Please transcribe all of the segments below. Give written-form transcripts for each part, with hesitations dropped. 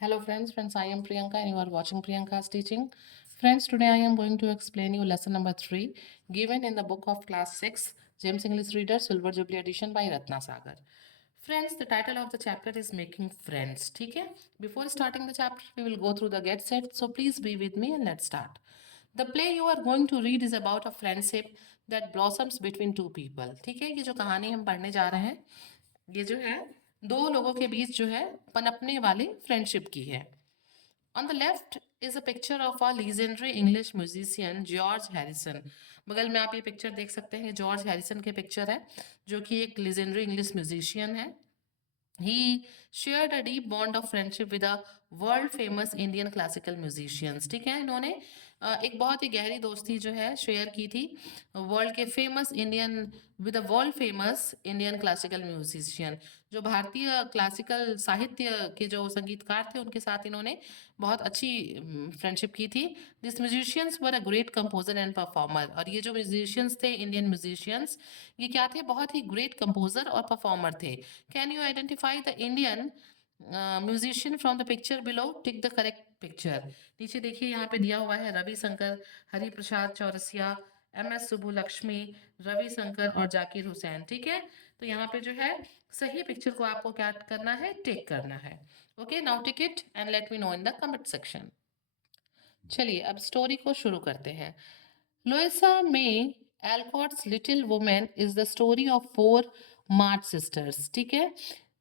Hello friends, I am Priyanka and you are watching Priyanka's teaching. Friends, today I am going to explain you lesson number 3 given in the book of class 6, James English Reader, Silver Jubilee edition by Ratna Sagar. Friends, the title of the chapter is Making Friends. Okay? Before starting the chapter, we will go through the get set. So please be with me and let's start. The play you are going to read is about a friendship that blossoms between two people. ठीक है, ये जो कहानी हम पढ़ने जा रहे हैं ये जो है दो लोगों के बीच जो है पनपने वाले फ्रेंडशिप की है. On the left is a picture of a legendary English musician George Harrison. बगल में आप ये पिक्चर देख सकते हैं, ये जॉर्ज हैरिसन के पिक्चर है जो कि एक लीजेंडरी इंग्लिश म्यूजिशियन है. He shared a deep bond of friendship with a world famous Indian classical musicians. ठीक है, इन्होंने एक बहुत ही गहरी दोस्ती जो है शेयर की थी वर्ल्ड के famous Indian with a world famous Indian classical musician. जो भारतीय क्लासिकल साहित्य के जो संगीतकार थे उनके साथ इन्होंने बहुत अच्छी फ्रेंडशिप की थी. This musicians were a great composer and performer. और ये जो म्यूजिशियंस थे इंडियन म्यूजिशियंस, ये क्या थे? बहुत ही ग्रेट कंपोजर और परफॉर्मर थे. Can you identify the Indian musician from the picture below? Tick the correct picture. नीचे देखिए यहाँ पे दिया हुआ है रविशंकर, हरिप्रसाद चौरसिया, MS सुब्बुलक्ष्मी, रविशंकर और जाकिर हुसैन. ठीक है, तो यहाँ पे जो है सही पिक्चर को आपको क्या करना है? टिक करना है. Okay, now tick it and let me know in the comment section. चलिए अब स्टोरी को शुरू करते हैं. Louisa May Alcott's Little Woman is the story of four March sisters. ठीक है,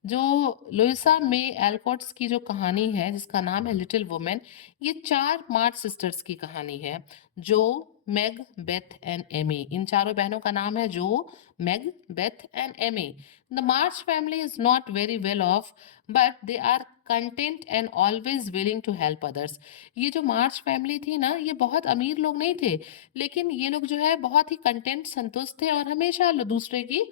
जो लुइसा मे एल्कॉट्स की जो कहानी है जिसका नाम है लिटिल वुमेन, ये चार मार्च सिस्टर्स की कहानी है. Jo, Meg, Beth and Amy. इन चारों बहनों का नाम है Jo, Meg, Beth and Amy. The March family is not very well off but they are content and always willing to help others. ये जो मार्च फैमिली थी ना, ये बहुत अमीर लोग नहीं थे, लेकिन ये लोग जो है बहुत ही कंटेंट, संतुष्ट थे और हमेशा दूसरे की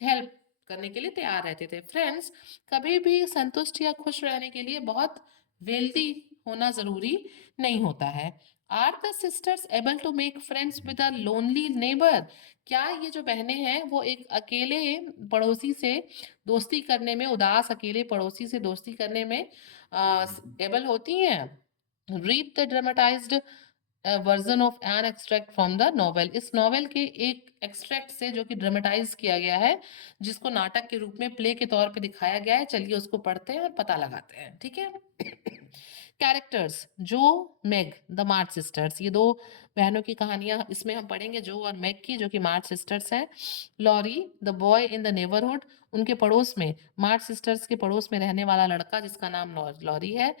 हेल्प करने के लिए तैयार रहते थे. फ्रेंड्स, कभी भी संतुष्ट या खुश रहने के लिए बहुत वेल्दी होना जरूरी नहीं होता है. Are the sisters able to make friends with a lonely neighbour? क्या ये जो बहनें हैं वो एक अकेले पड़ोसी से दोस्ती करने में, उदास अकेले पड़ोसी से दोस्ती करने में एबल होती हैं? Read the dramatised version of an extract from the novel. इस नॉवेल के एक एक्सट्रैक्ट से जो कि ड्रामेटाइज किया गया है, जिसको नाटक के रूप में प्ले के तौर पे दिखाया गया है. चलिए उसको पढ़ते हैं और पता लगाते हैं. ठीक है. कैरेक्टर्स: जो, मेग, द मार्च सिस्टर्स. ये दो बहनों की कहानियां इसमें हम पढ़ेंगे, जो और मेग की, जो कि मार्च सिस्टर्स हैं. Laurie, the boy in the neighbourhood. उनके पड़ोस में, मार्च सिस्टर्स के पड़ोस में रहने वाला लड़का जिसका नाम लॉरी है.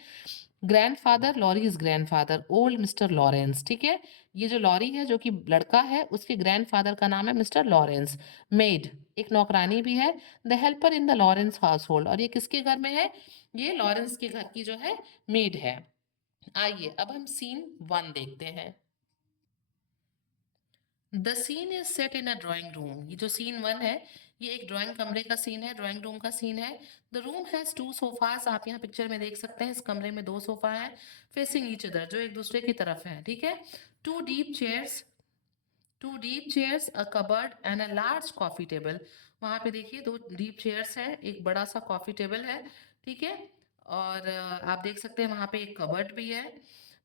Grandfather, Laurie is grandfather, old mister Laurence. ठीक है, ये जो लॉरी है जो कि लड़का है, उसके ग्रैंडफादर का नाम है मिस्टर लॉरेंस. मेड, एक नौकरानी भी है. The helper in the Lawrence house hold. और ये किसके घर में है? ये लॉरेंस के घर की जो है मेड है. आइए अब हम सीन 1 देखते हैं. The scene is set in a drawing room. ये जो सीन 1 है, ये एक ड्राइंग कमरे का सीन है, ड्राइंग रूम का सीन है. The room has two sofas. आप यहाँ पिक्चर में देख सकते हैं, इस कमरे में दो सोफा है फेसिंग ईच अदर, जो एक दूसरे की तरफ है. ठीक है. Two deep chairs, a cupboard and a large coffee table. वहां पे देखिए दो डीप चेयर्स है, एक बड़ा सा कॉफी टेबल है. ठीक है, और आप देख सकते हैं वहां पे एक कबर्ड भी है.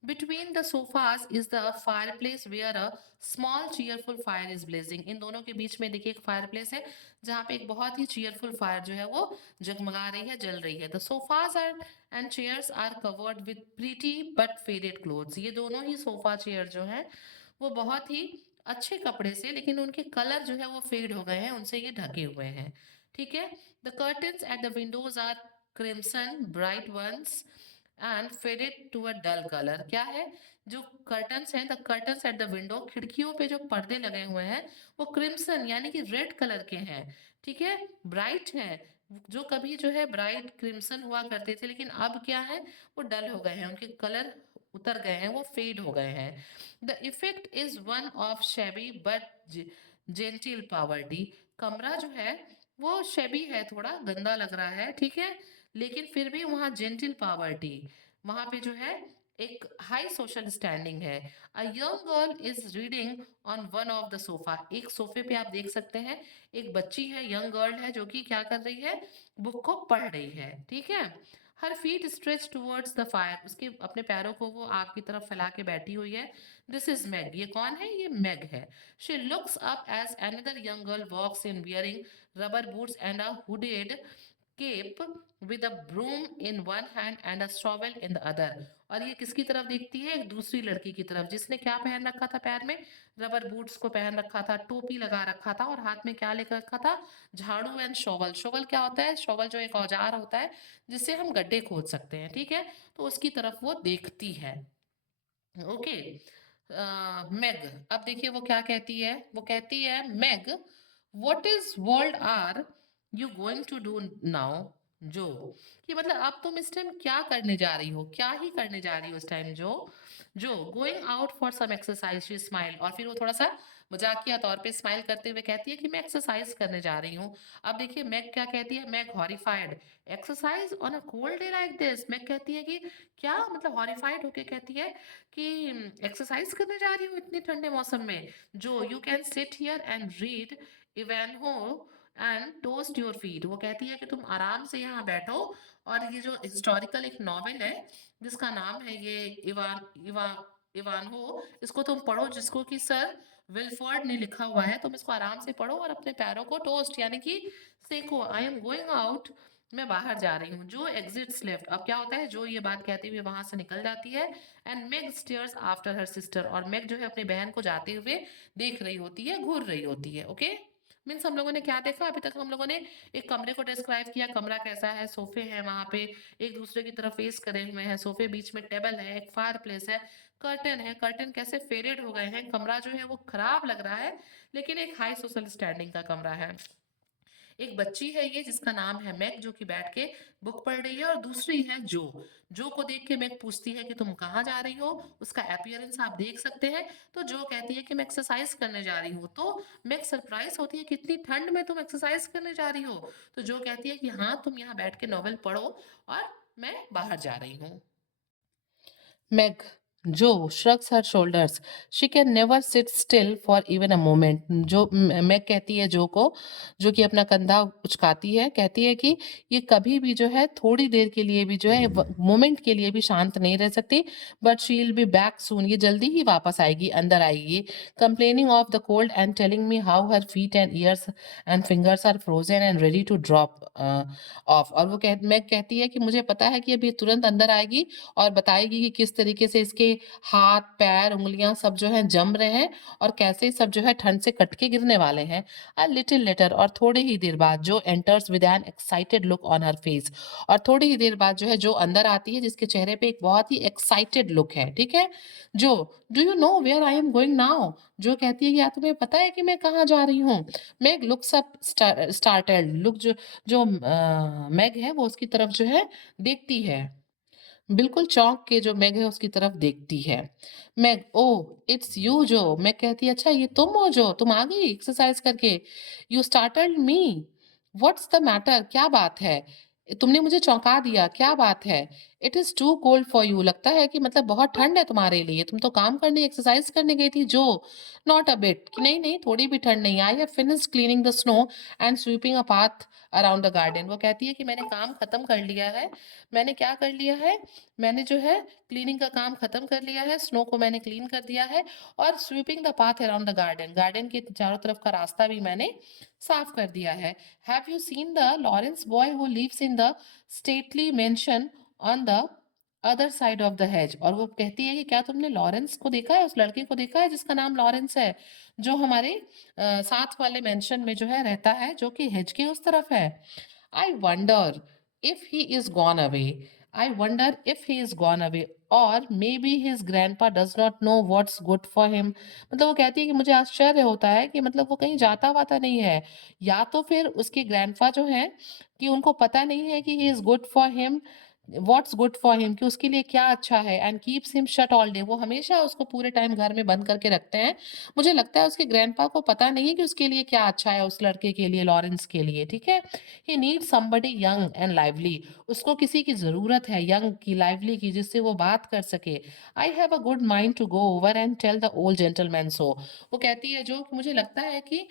Between the sofas is the fireplace where a small cheerful fire is blazing. इन दोनों के बीच में देखिए एक फायर प्लेस है जहाँ पे एक बहुत ही चीयरफुल फायर जो है वो जगमगा रही है, जल रही है. The sofas are and chairs are covered with pretty but faded cloths. ये दोनों ही सोफा चेयर जो है वो बहुत ही अच्छे कपड़े से, लेकिन उनके कलर जो है वो फेड हो गए हैं, उनसे ये ढके हुए हैं. ठीक है. The curtains at the windows are crimson bright once and faded to a dull colour. क्या है? जो कर्टन्स हैं, the curtains at the window, खिड़कियों पे जो पर्दे लगे हुए हैं वो क्रिम्सन यानी कि रेड कलर के हैं. ठीक है. ब्राइट है, जो कभी जो है ब्राइट क्रिम्सन हुआ करते थे, लेकिन अब क्या है, वो डल हो गए हैं, उनके कलर उतर गए हैं, वो फेड हो गए हैं. The effect is one of shabby but genteel poverty. कमरा जो है वो शेबी है, थोड़ा गंदा लग रहा है. ठीक है, लेकिन फिर भी वहाँ जेंटिल पावर्टी, वहां पे जो है एक हाई सोशल स्टैंडिंग है. अ young girl is reading on one of the sofa. एक सोफे पे आप देख सकते हैं एक बच्ची है, यंग गर्ल है, जो कि क्या कर रही है, बुक को पढ़ रही है. ठीक है. Her feet stretch towards the fire, उसके अपने पैरों को वो आग की तरफ फैला के बैठी हुई है. दिस इज मैग, ये कौन है? ये मैग है. She looks up as another young girl walks in wearing rubber boots and a hooded cape with a broom in one hand and a shovel in the other. और ये किसकी तरफ देखती है? एक दूसरी लड़की की तरफ, जिसने क्या पहन रखा था? पैर में रबर बूट्स को पहन रखा था, टोपी लगा रखा था और हाथ में क्या लेकर रखा था? झाड़ू एंड शोवल. शोवल क्या होता है? शोवल जो एक औजार होता है जिससे हम गड्ढे खोद सकते हैं. ठीक है, तो उसकी तरफ वो देखती है. ओके. मैग, अब देखिए वो क्या कहती है. वो कहती है, Meg, what is world are you going to do now? Jo, कि मतलब अब तुम इस टाइम क्या करने जा रही हो? क्या ही करने जा रही हो इस time? Jo going out for some exercise. She smile, और फिर वो थोड़ा सा मजाकिया तौर पे स्माइल करते हुए कहती है कि मैं एक्सरसाइज करने जा रही हूँ. अब देखिए मैग क्या कहती है. Meg horrified. Exercise on a cold day like this. Meg कहती है कि क्या, मतलब हॉरिफाइड होके कहती है कि एक्सरसाइज करने जा रही हूँ इतने ठंडे मौसम में. Jo, you can sit here and read Ivanhoe and toast your feet. वो कहती है कि तुम आराम से यहाँ बैठो और ये जो हिस्टोरिकल एक नॉवेल है जिसका नाम है ये इवानहो, इसको तुम पढ़ो, जिसको कि सर विल्फोर्ड ने लिखा हुआ है. तुम इसको आराम से पढ़ो और अपने पैरों को टोस्ट यानी कि Seiko. I am going out, मैं बाहर जा रही हूँ. जो एग्जिट्स लेफ्ट. अब क्या होता है, जो ये बात कहती हुए वहां से निकल जाती है. And Meg stairs after her sister, और मेग जो है अपनी बहन को जाते हुए देख रही होती है, घूर रही होती है. ओके. मीन्स हम लोगों ने क्या देखा अभी तक? हम लोगों ने एक कमरे को डिस्क्राइब किया. कमरा कैसा है? सोफे हैं वहां पे, एक दूसरे की तरफ फेस करे हुए हैं. सोफे बीच में टेबल है, एक फायर प्लेस है, कर्टन है. कर्टन कैसे फेडेड हो गए हैं. कमरा जो है वो खराब लग रहा है, लेकिन एक हाई सोशल स्टैंडिंग का कमरा है. एक बच्ची है ये जिसका नाम है मैग, जो कि बैठ के बुक पढ़ रही है. और दूसरी है जो. जो को देख के मैग पूछती है कि तुम कहाँ जा रही हो. उसका अपीयरेंस आप देख सकते हैं. तो जो कहती है कि मैं एक्सरसाइज करने जा रही हूँ. तो मैग सरप्राइज होती है कि इतनी ठंड में तुम एक्सरसाइज करने जा रही हो. तो जो कहती है कि हाँ, तुम यहाँ बैठ के नॉवेल पढ़ो और मैं बाहर जा रही हूँ. Meg, Joe shrugs her shoulders. She can never sit still for even a moment. जो मैग कहती है जो को, जो कि अपना कंधा उचकाती है, कहती है कि ये कभी भी जो है थोड़ी देर के लिए भी जो है मोमेंट के लिए भी शांत नहीं रह सकती. But she will be back soon, ये जल्दी ही वापस आएगी, अंदर आएगी. Complaining of the cold and telling me how her feet and ears and fingers are frozen and ready to drop off. और वो मैग कहती है कि मुझे पता है कि अभी तुरंत अंदर आएगी और बताएगी कि किस तरीके से इसके हाथ, पैर, उंगलियां सब जो है जम रहे हैं और कैसे सब जो है ठंड से कट के गिरने वाले हैं. अ लिटिल लेटर, और थोड़ी ही देर बाद जो enters with N excited look on her face. और थोड़ी ही देर बाद जो है जो अंदर आती है जिसके चेहरे पे एक बहुत ही एक्साइटेड लुक है. ठीक है. Jo, do you know where I am going now? Jo कहती है कि क्या तुम्हें पता है कि मैं कहाँ जा रही हूँ? Meg looks up startled. Look, Jo Jo mag है वो उसकी तरफ जो है देखती है, बिल्कुल चौंक के जो मैग है उसकी तरफ देखती है. मैग, ओह इट्स यू जो. मैग कहती है, अच्छा ये तुम हो जो, तुम आ गई एक्सरसाइज करके. You startled me. What's the matter, क्या बात है? तुमने मुझे चौंका दिया, क्या बात है? It is too cold for you, लगता है कि मतलब बहुत ठंड है तुम्हारे लिए, तुम तो काम करने एक्सरसाइज करने गई थी. जो, नॉट अ बिट, कि नहीं नहीं थोड़ी भी ठंड नहीं. I have finished cleaning the snow and sweeping a path around the garden. वो कहती है कि मैंने काम खत्म कर लिया है. मैंने क्या कर लिया है? मैंने जो है क्लीनिंग का काम खत्म कर लिया है, स्नो को मैंने क्लीन कर दिया है, और sweeping the path around the garden, garden के चारों तरफ का रास्ता भी मैंने साफ कर दिया है. Have you seen the Laurence boy who lives in the stately mansion on the other side of the hedge? और वो कहती है कि क्या तुमने लॉरेंस को देखा है, उस लड़के को देखा है जिसका नाम लॉरेंस है, जो हमारे साथ वाले मेंशन में जो है रहता है, जो कि हेज के उस तरफ है. I wonder if he is gone away. I wonder if he is gone away. Or maybe his grandpa does not know what's good for him. मतलब वो कहती है कि मुझे आश्चर्य होता है कि मतलब वो कहीं जाता वाता नहीं है, या तो फिर उसके ग्रैंडपा जो है कि उनको पता नहीं है कि he is good for him, what's good for him, कि उसके लिए क्या अच्छा है. And keeps him shut all day, वो हमेशा उसको पूरे टाइम घर में बंद करके रखते हैं. मुझे लगता है उसके ग्रैंडपा को पता नहीं है कि उसके लिए क्या अच्छा है, उस लड़के के लिए, लॉरेंस के लिए. ठीक है. He need somebody young and lively. उसको किसी की जरूरत है, यंग की, लाइवली की, जिससे वो बात कर सके. I have a good mind to go over and tell the old gentleman so. वो कहती है जो कि मुझे लगता है कि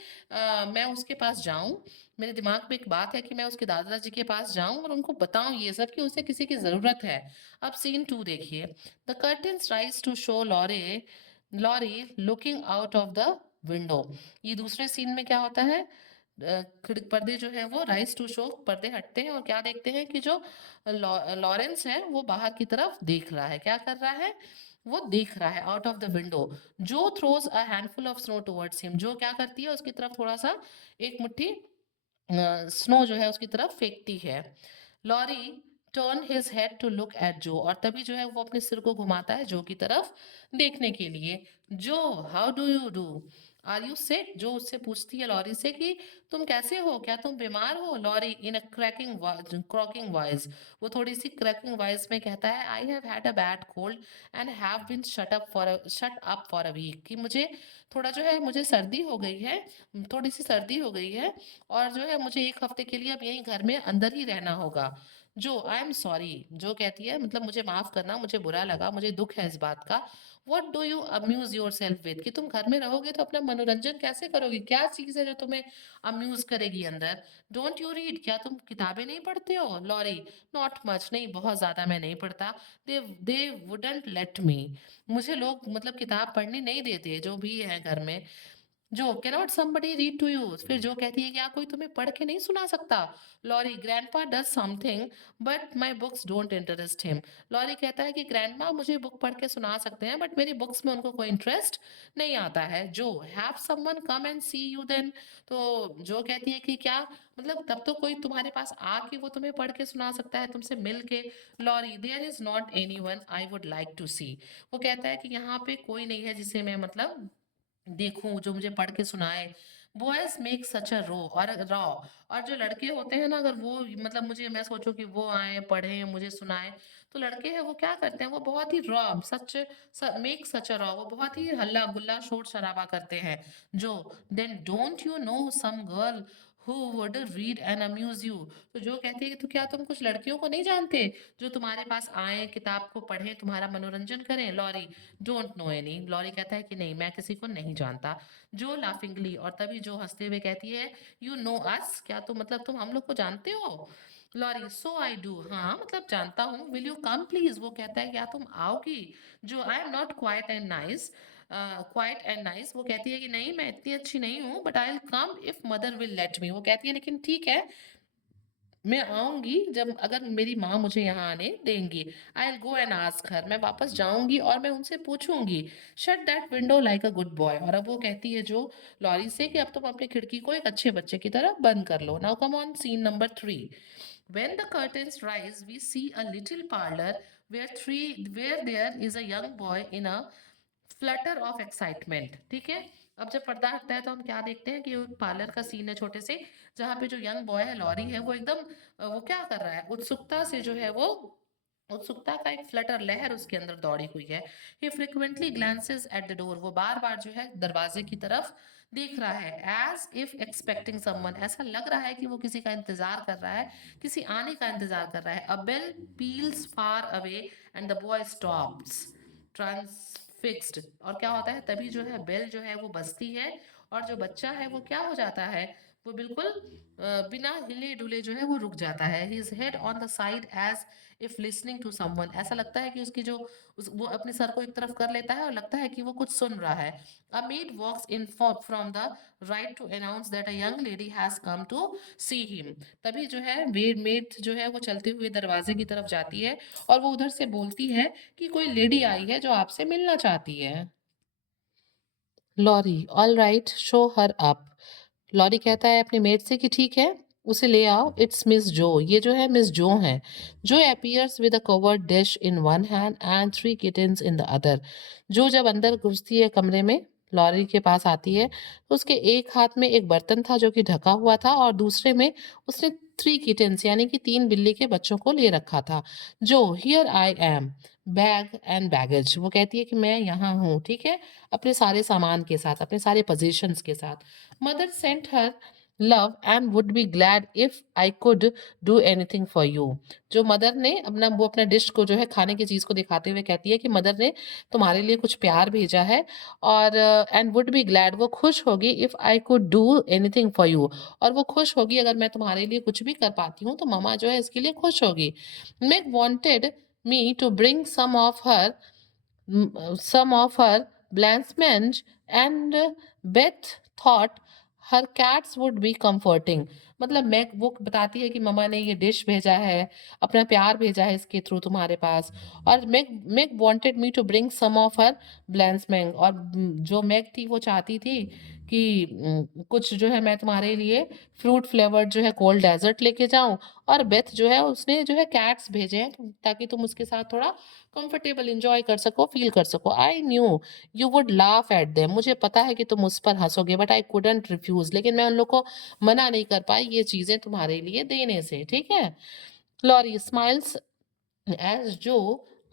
मैं उसके पास जाऊं मेरे दिमाग में एक बात है कि मैं उसके दादाजी के पास जाऊं और उनको बताऊं ये सब कि उसे किसी की जरूरत है। अब सीन 2 देखिए। The curtains rise to show Laurie looking out of the window. ये दूसरे सीन में क्या होता है, पर्दे जो है वो राइज टू शो, पर्दे हटते हैं और क्या देखते हैं कि जो लॉरेंस है वो बाहर की तरफ देख रहा है। क्या कर रहा है, वो देख रहा है आउट ऑफ द विंडो। जो throws a handful of snow towards him, जो क्या करती है उसकी तरफ थोड़ा सा एक मुट्ठी स्नो जो है उसकी तरफ फेंकती है। Laurie turn his head to look at Jo, और तभी जो है वो अपने सिर को घुमाता है जो की तरफ देखने के लिए। Jo, how do you do, are you sick, Jo उससे पूछती है लॉरी से कि तुम कैसे हो, क्या तुम बीमार हो। Laurie in a croaking voice, वो थोड़ी सी क्रैकिंग वॉइस में कहता है, I have had a bad cold and have been shut up for a week, कि मुझे थोड़ा जो है मुझे सर्दी हो गई है, थोड़ी सी सर्दी हो गई है और जो है मुझे एक हफ्ते के लिए अब यहीं घर में अंदर ही रहना होगा। जो, आई एम सॉरी, जो कहती है मतलब मुझे माफ करना, मुझे बुरा लगा, मुझे दुख है इस बात का। What do you amuse yourself with, कि तुम घर में रहोगे तो अपना मनोरंजन कैसे करोगी, क्या चीज है जो तुम्हें अम्यूज करेगी अंदर। डोंट यू रीड, क्या तुम किताबें नहीं पढ़ते हो। लॉरी, नॉट मच, नहीं बहुत ज्यादा मैं नहीं पढ़ता। दे वुडंट लेट मी, मुझे लोग मतलब किताब पढ़ने नहीं देते जो भी है घर में। Jo, cannot somebody read to you, फिर जो कहती है क्या कोई तुम्हें पढ़ के नहीं सुना सकता। Laurie, grandpa does something but my books don't interest him. Laurie कहता है कि ग्रैंडमा मुझे बुक पढ़ के सुना सकते हैं बट मेरी बुक्स में उनको कोई इंटरेस्ट नहीं आता है। Jo, have someone come and see you then, तो जो कहती है कि क्या मतलब तब तो कोई तुम्हारे पास आके वो तुम्हें पढ़ के सुना सकता है, तुमसे मिल के। Laurie, there is not anyone I would like to see, वो कहता है कि यहाँ पे कोई नहीं है जिसे मैं मतलब देखूं, जो मुझे पढ़ के सुनाए। Boys make such a raw, और जो लड़के होते हैं ना, अगर वो मतलब मुझे, मैं सोचूं कि वो आए पढ़े मुझे सुनाए, तो लड़के हैं वो क्या करते हैं, वो बहुत ही row, such make such a row, वो बहुत ही हल्ला गुल्ला शोर शराबा करते हैं। Jo, then don't you know some girl who would read and amuse you, तो जो कहती है कि तो क्या तुम कुछ लड़कियों को नहीं जानते जो तुम्हारे पास आए, किताब को पढ़े, तुम्हारा मनोरंजन करें। Laurie, don't know any, Laurie कहता है कि नहीं मैं किसी को नहीं जानता। जो लाफिंगली, और तभी जो हंसते हुए कहती है, यू नो अस, क्या तुम मतलब तुम हम लोग को जानते हो। लॉरी, सो आई डू, हाँ मतलब जानता हूँ। विल यू कम प्लीज, वो कहता है क्या तुम आओगी। जो, I am not quiet and nice, वो कहती है कि नहीं मैं इतनी अच्छी नहीं हूँ but I will come if mother will let me, वो कहती है लेकिन ठीक है मैं आऊंगी जब अगर मेरी माँ मुझे यहाँ आने देंगी। I will go and ask her, मैं वापस जाऊंगी और मैं उनसे पूछूंगी। Shut that window like a good boy, और अब वो कहती है जो लॉरी से कि अब तुम अपनी खिड़की को एक अच्छे बच्चे की तरह बंद कर लो। Now come on scene number 3। When the curtains rise, we see a little parlor where there is a young boy in a Flutter of excitement. ठीक है, अब जब पर्दा हटता है तो हम क्या देखते हैं कि वो पार्लर का सीन है छोटे से, जहाँ पे जो यंग बॉय है लॉरी है वो एकदम वो क्या कर रहा है, उत्सुकता से जो है वो, उत्सुकता का एक फ्लटर लहर उसके अंदर दौड़ी हुई है। He frequently glances at the door, वो बार बार जो है दरवाजे की तरफ देख रहा है। एज इफ एक्सपेक्टिंग समवन, ऐसा लग रहा है कि वो किसी का इंतजार कर रहा है, किसी आने का इंतजार कर रहा है। A bell peals far away and the boy stops transfixed, और क्या होता है तभी जो है बेल जो है वो बजती है और जो बच्चा है वो क्या हो जाता है, वो बिल्कुल बिना हिले डुले जो है वो रुक जाता है। His head on the side as if listening to someone, ऐसा लगता है कि उसकी जो वो अपने सर को एक तरफ कर लेता है और लगता है कि वो कुछ सुन रहा है। A maid walks in from the right to announce that a young lady has come to see him, तभी जो है मेड जो है वो चलते हुए दरवाजे की तरफ जाती है और वो उधर से बोलती है कि कोई लेडी आई है जो आपसे मिलना चाहती है। Laurie, all right show her up, Laurie कहता है अपने मेट से कि ठीक है उसे ले आओ। इट्स मिस जो, ये जो है मिस जो है। जो appears with a covered dish in one hand and 3 kittens in the other, जो जब अंदर घुसती है कमरे में, लॉरी के पास आती है तो उसके एक हाथ में एक बर्तन था जो कि ढका हुआ था और दूसरे में उसने 3 किटन्स यानी कि 3 बिल्ली के बच्चों को ले रखा था। जो, here I am bag and baggage, वो कहती है कि मैं यहाँ हूँ, ठीक है, अपने सारे सामान के साथ, अपने सारे पोजीशंस के साथ। Mother sent her love and would be glad if I could do anything for you। जो मदर ने वो अपने डिश को जो है खाने की चीज़ को दिखाते हुए कहती है कि मदर ने तुम्हारे लिए कुछ प्यार भेजा है और एंड वुड बी ग्लैड वो खुश होगी if I could do anything for you और वो खुश होगी अगर मैं तुम्हारे लिए कुछ भी कर पाती हूँ तो मम्मा जो है इसके लिए खुश होगी। Meg wanted me to bring some of her blancmange and Beth thought her cats would be comforting। मतलब मैग वो बताती है कि मम्मा ने ये डिश भेजा है, अपना प्यार भेजा है इसके थ्रू तुम्हारे पास। और Meg wanted me to bring some of her blancmange और जो मैग थी वो चाहती थी कि कुछ जो है मैं तुम्हारे लिए फ्रूट फ्लेवर्ड जो है कोल्ड डेजर्ट लेके जाऊं और बेथ जो है उसने जो है कैट्स भेजे हैं ताकि तुम उसके साथ थोड़ा कंफर्टेबल एंजॉय कर सको, फील कर सको। I knew you would laugh at them, मुझे पता है कि तुम उस पर हंसोगे बट आई कुडंट रिफ्यूज, लेकिन मैं उन लोग को मना नहीं कर पाई ये चीजें तुम्हारे लिए देने से। ठीक है। लॉरी स्माइल्स एज जो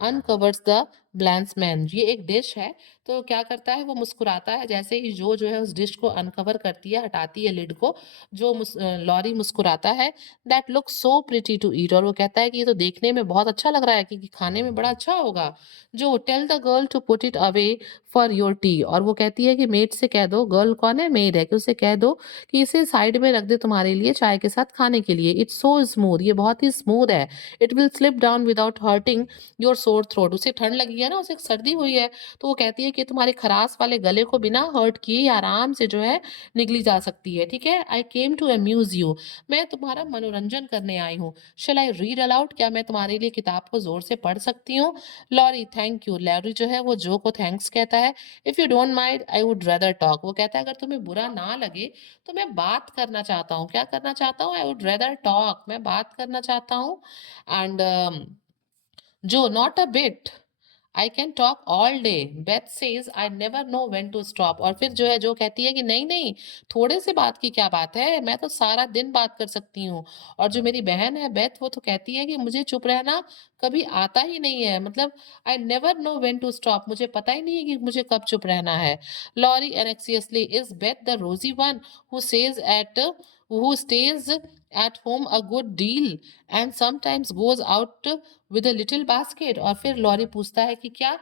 अनकवर्स द ब्लैंसमैन, ये एक डिश है तो क्या करता है वो मुस्कुराता है जैसे ही जो है उस डिश को अनकवर करती है, हटाती है लिड को। लॉरी मुस्कुराता है। That look so pretty to eat, और वो कहता है कि ये तो देखने में बहुत अच्छा लग रहा है कि खाने में बड़ा अच्छा होगा। Jo tell the girl to put it away for your tea, और वो कहती है कि मेड से कह दो, गर्ल कौन है, मेड है, कि उसे कह दो कि इसे साइड में रख दे तुम्हारे लिए चाय के साथ खाने के लिए। इट्स सो स्मूथ, ये बहुत ही स्मूथ है। It will slip down without hurting your sore throat, उसे ठंड लगी है ना, उसे सर्दी हुई है तो वो कहती है कि तुम्हारे खरास वाले गले को बिना हर्ट किए आराम से जो है निगली जा सकती है। ठीक है। आई केम टू अम्यूज यू, मैं तुम्हारा मनोरंजन करने आई हूँ। शेल आई रीड अलाउड, क्या मैं तुम्हारे लिए किताब को जोर से पढ़ सकती हूँ। लॉरी थैंक यू, लॉरी जो है वो जो को थैंक्स कहता है। If you don't mind I would rather talk, वो कहता है अगर तुम्हें बुरा ना लगे तो मैं बात करना चाहता हूँ। क्या करना चाहता हूँ? आई वुड रेदर टॉक, मैं बात करना चाहता हूँ। And Jo not a bit, I can talk all day, Beth says I never know when to stop, और फिर जो है जो कहती है कि नहीं नहीं, थोड़े से बात की क्या बात है, मैं तो सारा दिन बात कर सकती हूँ। और जो मेरी बहन है बेथ वो तो कहती है कि मुझे चुप रहना कभी आता ही नहीं है, मतलब I never know when to stop, मुझे पता ही नहीं है कि मुझे कब चुप रहना है। Laurie anxiously is Beth the rosy one who सेज at who stays at home a good deal and sometimes goes out with a little basket। और फिर लॉरी पूछता है कि क्या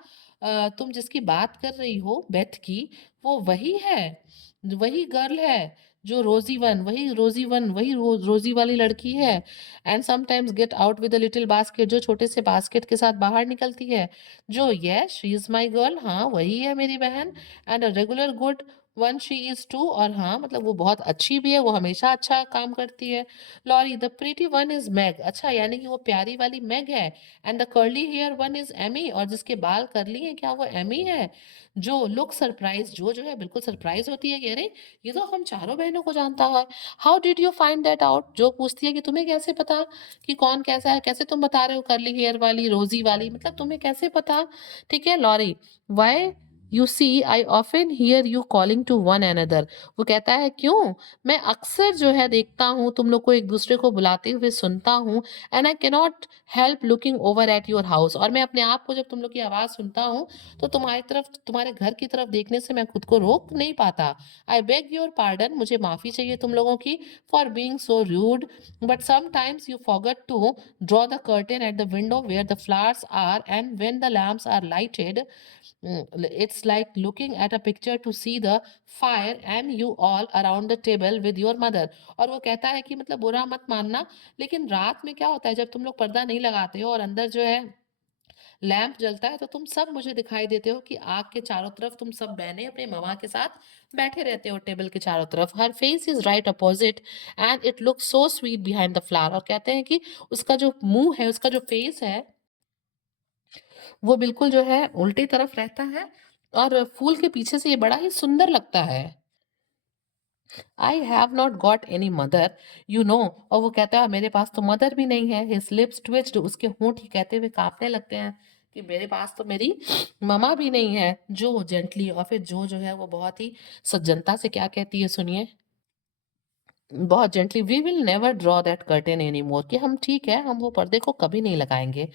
तुम जिसकी बात कर रही हो बेथ की, वो वही है, वही गर्ल है जो रोजी वन वही रोजी वाली लड़की है। And sometimes get out with a little basket, जो छोटे से बास्केट के साथ बाहर निकलती है। Jo yes she is my girl, हाँ वही है मेरी बहन। And a regular good one she is too, और हाँ मतलब वो बहुत अच्छी भी है, वो हमेशा अच्छा काम करती है। Laurie the pretty one is Meg, अच्छा यानी कि वो प्यारी वाली मैग है। And the curly hair one is Amy, और जिसके बाल करली हैं क्या वो एमी है। जो लुक सरप्राइज, जो है बिल्कुल सरप्राइज होती है कि अरे ये तो हम चारों बहनों को जानता है। How did you find that out, जो पूछती है कि तुम्हें कैसे पता कि कौन कैसा है, कैसे तुम बता रहे हो कर्ली हेयर वाली रोजी वाली, मतलब तुम्हें कैसे पता। ठीक है। Laurie why you see I often hear you calling to one another, वो कहता है क्यों, मैं अक्सर जो है देखता हूँ तुम लोग को एक दूसरे को बुलाते हुए सुनता हूँ। And I cannot help looking over at your house, और मैं अपने आप को जब तुम लोग की आवाज़ सुनता हूँ तो तुम्हारी तरफ, तुम्हारे घर की तरफ देखने से मैं खुद को रोक नहीं पाता। आई बेग योर पार्डन, मुझे माफ़ी चाहिए तुम लोगों की, for being so rude, but sometimes you forget to draw the curtain at the window where the flowers are, and when the lamps are lighted, it's like looking at a picture to see the fire and you all around the table with your mother। और वो कहता है कि मतलब बुरा मत मानना, लेकिन रात में क्या होता है जब तुम लोग पर्दा नहीं लगाते हो और अंदर जो है लैंप जलता है तो तुम सब मुझे दिखाई देते हो कि आग के चारों तरफ तुम सब बहनें अपने ममा के साथ बैठे रहते हो टेबल के चारों तरफ। Her face is right opposite and it looks so sweet behind the flower, और कहते हैं कि उसका जो मुंह है, उसका जो फेस है वो बिल्कुल जो है उल्टी तरफ रहता है और फूल के पीछे से ये बड़ा ही सुंदर लगता है। I have not got any mother you know, और वो कहता है मेरे पास तो मदर भी नहीं है। हिज लिप्स ट्विच्ड, उसके होंठ ही कहते हुए कांपने लगते हैं कि मेरे पास तो मेरी ममा भी नहीं है। जो जेंटली, और फिर जो है वो बहुत ही सज्जनता से क्या कहती है सुनिए, बहुत gently, we will never draw that curtain any more, कि हम ठीक है हम वो पर्दे को कभी नहीं लगाएंगे।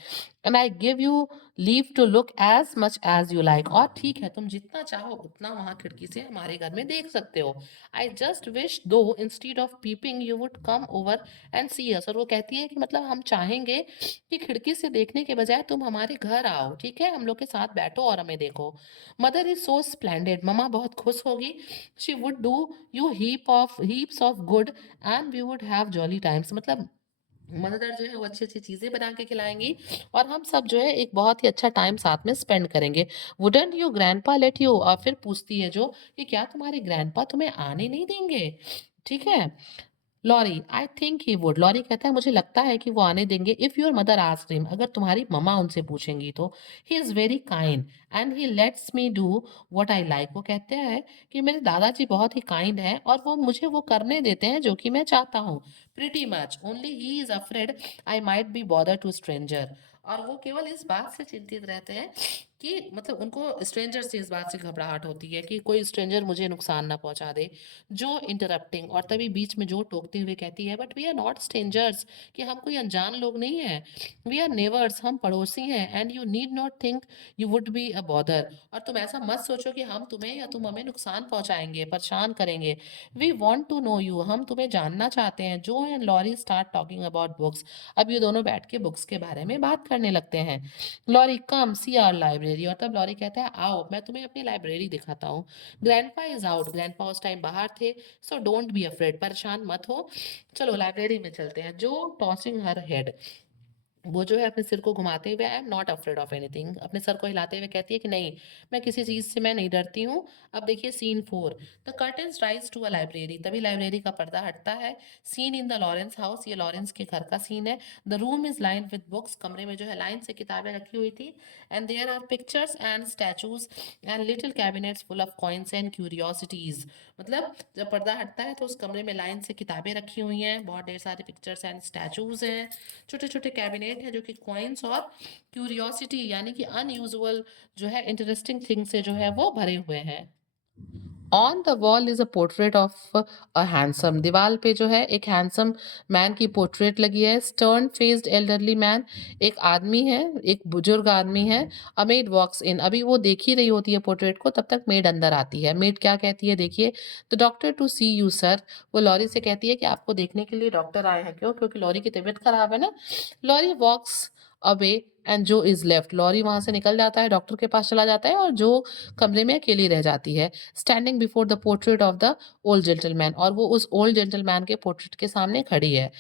And I give you leave to look as much as you like, और ठीक है तुम जितना चाहो उतना वहां खिड़की से हमारे घर में देख सकते हो। I just wish though instead of peeping you would come over and see us, और वो कहती है कि मतलब हम चाहेंगे कि खिड़की से देखने के बजाय तुम हमारे घर आओ, ठीक है, हम लोग के साथ बैठो और हमें देखो। Mother is so splendid, mama बहुत खुश होगी। She would do you heaps of good and we would have jolly times, मतलब मदर जो है वो अच्छी अच्छी चीजें बना के खिलाएंगी और हम सब जो है एक बहुत ही अच्छा टाइम साथ में स्पेंड करेंगे। Wouldn't you grandpa let you, और फिर पूछती है जो कि क्या तुम्हारे ग्रैंडपा तुम्हें आने नहीं देंगे, ठीक है। Laurie, I think he would, Laurie कहता है मुझे लगता है कि वो आने देंगे। If your mother asked him, अगर तुम्हारी मम्मा उनसे पूछेंगी तो। He is very kind and he lets me do what I like, वो कहते हैं कि मेरे दादाजी बहुत ही काइंड हैं और वो मुझे वो करने देते हैं जो कि मैं चाहता हूँ। Pretty much, only he is afraid I might be bother to stranger, और वो केवल इस बात से चिंतित रहते हैं कि मतलब उनको स्ट्रेंजर से इस बात से घबराहट होती है कि कोई स्ट्रेंजर मुझे नुकसान ना पहुंचा दे। जो इंटरप्टिंग, और तभी बीच में जो टोकते हुए कहती है but we are not strangers, कि हम कोई अनजान लोग नहीं हैं, वी आर नेबर्स, हम पड़ोसी हैं। And you need not think you would be a bother, और तुम ऐसा मत सोचो कि हम तुम्हें या तुम हमें नुकसान पहुंचाएंगे, परेशान करेंगे। We want to know you, हम तुम्हें जानना चाहते हैं। Jo and Laurie start talking about books, अब ये दोनों बैठ के बुक्स के बारे में बात करने लगते हैं। Laurie, come see our library, और तब लॉरी कहता है आओ मैं तुम्हें अपनी लाइब्रेरी दिखाता हूँ। ग्रैंडपा इज आउट, ग्रैंडपा उस टाइम बाहर थे। सो डोंट बी अफ्रेड, परेशान मत हो, चलो लाइब्रेरी में चलते हैं। जो टॉसिंग हर हेड, वो जो है अपने सिर को घुमाते हुए, I am not afraid of anything, अपने सर को हिलाते हुए कहती है कि नहीं, मैं किसी चीज़ से मैं नहीं डरती हूँ। अब देखिए scene 4, the curtains rise to a library, तभी लाइब्रेरी का पर्दा हटता है। Scene in the Lawrence house, ये लॉरेंस के घर का सीन है। The room is line with books, कमरे में जो है लाइन से किताबें रखी हुई थी। And there are pictures and statues and little cabinets full of coins and curiosities, मतलब जब पर्दा हटता है तो उस कमरे में लाइन से किताबें रखी हुई हैं, बहुत ढेर सारे पिक्चर्स एंड स्टैचूज हैं, छोटे छोटे कैबिनेट है जो कि कॉइन्स और क्यूरियोसिटी यानी कि अनयूजुअल जो है इंटरेस्टिंग थिंग से जो है वो भरे हुए हैं। On the wall is a portrait of a handsome, दीवार पे जो है एक हैंडसम मैन की पोर्ट्रेट लगी है। स्टर्न फेस्ड एल्डरली मैन, एक आदमी है, एक बुजुर्ग आदमी है। अ मेड वॉक्स इन, अभी वो देख ही रही होती है पोर्ट्रेट को, तब तक मेड अंदर आती है। मेड क्या कहती है देखिए, the doctor to see you sir, वो लॉरी से कहती है कि आपको देखने के लिए डॉक्टर आए हैं। क्यों? क्योंकि लॉरी की तबीयत खराब है ना। लॉरी वॉक्स अवे एंड जो इज लेफ्ट, लॉरी वहां से निकल जाता है, डॉक्टर के पास चला जाता है और जो कमरे में अकेली रह जाती है। Standing before the portrait of the old gentleman, और वो उस ओल्ड जेंटलमैन के पोर्ट्रेट के सामने खड़ी है।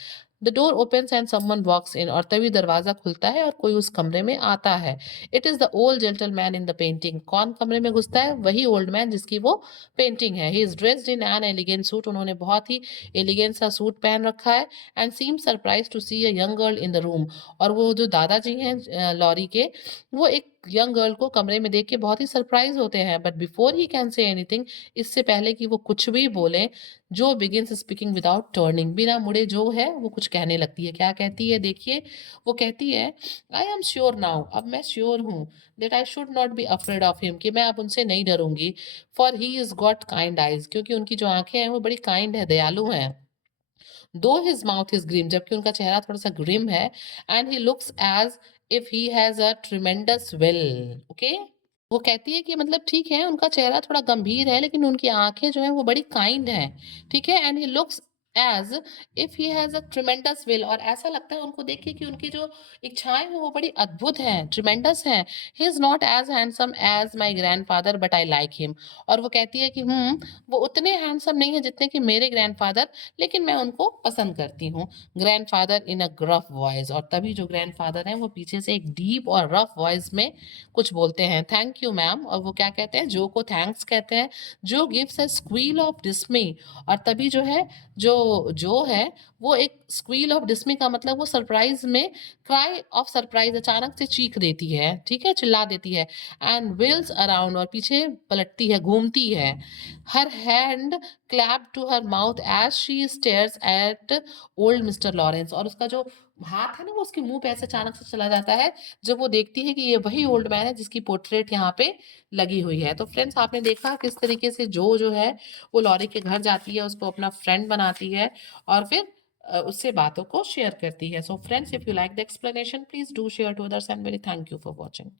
The door opens and someone walks in, और तभी दरवाजा खुलता है और कोई उस कमरे में आता है। It is the old gentleman in the painting, कौन कमरे में घुसता है? वही ओल्ड मैन जिसकी वो पेंटिंग है। He is dressed in an elegant suit, उन्होंने बहुत ही एलिगेंट सा सूट पहन रखा है। And seem surprise to see a young girl in the room, और वो जो दादाजी हैं लॉरी के, वो एक यंग गर्ल को कमरे में देख के बहुत ही सरप्राइज होते हैं। But before he can say anything, इससे पहले कि वो कुछ भी बोले, जो बिगिंस स्पीकिंग विदाउट टर्निंग, बिना मुड़े जो है वो कुछ कहने लगती है। क्या कहती है देखिए, वो कहती है आई एम श्योर नाउ, अब मैं श्योर हूँ, that I should not be afraid of him, कि मैं अब उनसे नहीं डरूंगी। For he is got kind eyes, क्योंकि उनकी जो आंखें हैं वो बड़ी काइंड है, दयालु हैं। दो हिज माउथ इज ग्रीम, जबकि उनका चेहरा थोड़ा सा ग्रिम है। And he looks as if he has a tremendous will, okay. वो कहती है कि मतलब ठीक है उनका चेहरा थोड़ा गंभीर है लेकिन उनकी आंखें जो हैं वो बड़ी काइंड हैं, ठीक है। And he looks as if he has a tremendous will, और ऐसा लगता है उनको देख के कि उनकी जो इच्छाएं हैं वो बड़ी अद्भुत हैं, ट्रिमेंडस हैं। He is not as handsome as my grandfather but I like him, और वो कहती है कि वो उतने हैंडसम नहीं है जितने कि मेरे ग्रैंडफादर, लेकिन मैं उनको पसंद करती हूँ। Grandfather in a rough voice, और तभी जो ग्रैंडफादर हैं वो पीछे से एक डीप और रफ वॉइस में कुछ बोलते हैं, थैंक यू मैम, और वो क्या कहते हैं, जो को थैंक्स कहते हैं। जो गिव्स अ स्क्वील ऑफ डिस्मे, और तभी जो है जो है वो एक स्क्वील ऑफ डिस्मे का मतलब वो सरप्राइज में क्राई ऑफ सरप्राइज, अचानक से चीख देती है, ठीक है, चिल्ला देती है। एंड व्हील्स अराउंड, और पीछे पलटती है, घूमती है। Her hand clap to her mouth as she stares at old mister Lawrence, और उसका जो हाथ है ना वो उसके मुंह पे ऐसे अचानक से चला जाता है जब वो देखती है कि ये वही ओल्ड मैन है जिसकी पोर्ट्रेट यहाँ पे लगी हुई है। तो फ्रेंड्स आपने देखा किस तरीके से जो है वो लॉरी के घर जाती है, उसको अपना फ्रेंड बनाती है, और फिर उससे बातों को शेयर करती है. So friends, if you like the explanation, please do share to others and very thank you for watching.